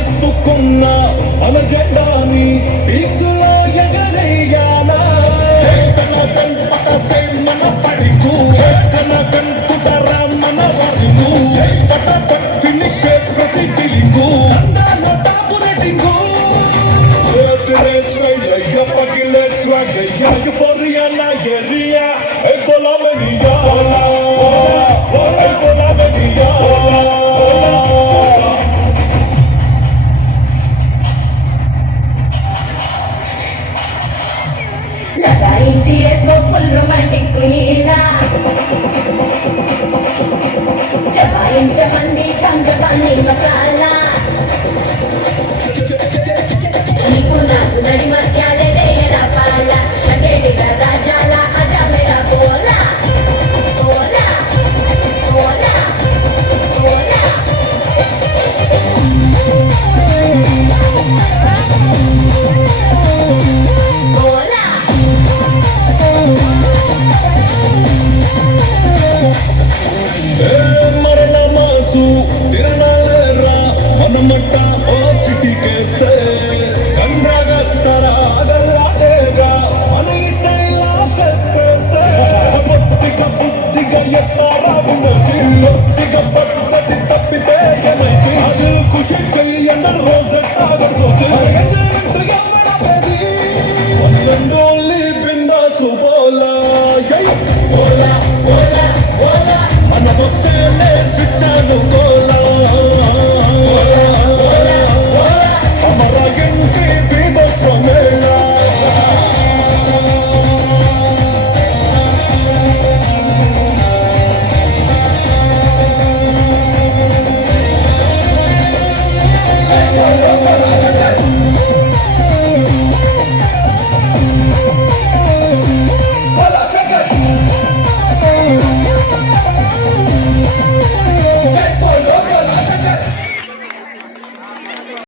ఎత్తుకున్నా మన జెండాని పీక్సులో ఎగరేయాలా మన పడిగు మన వరింగు ఫినిష్ ప్రతి గిలింగు టాపు రేటింగు పగిలే స్వాగ ఫోరియా నైజీరియా బోలా మెనియా బోలా మెనియా लगाई so full romantic नीला जबाइन जबंदी छम जबानी मसाला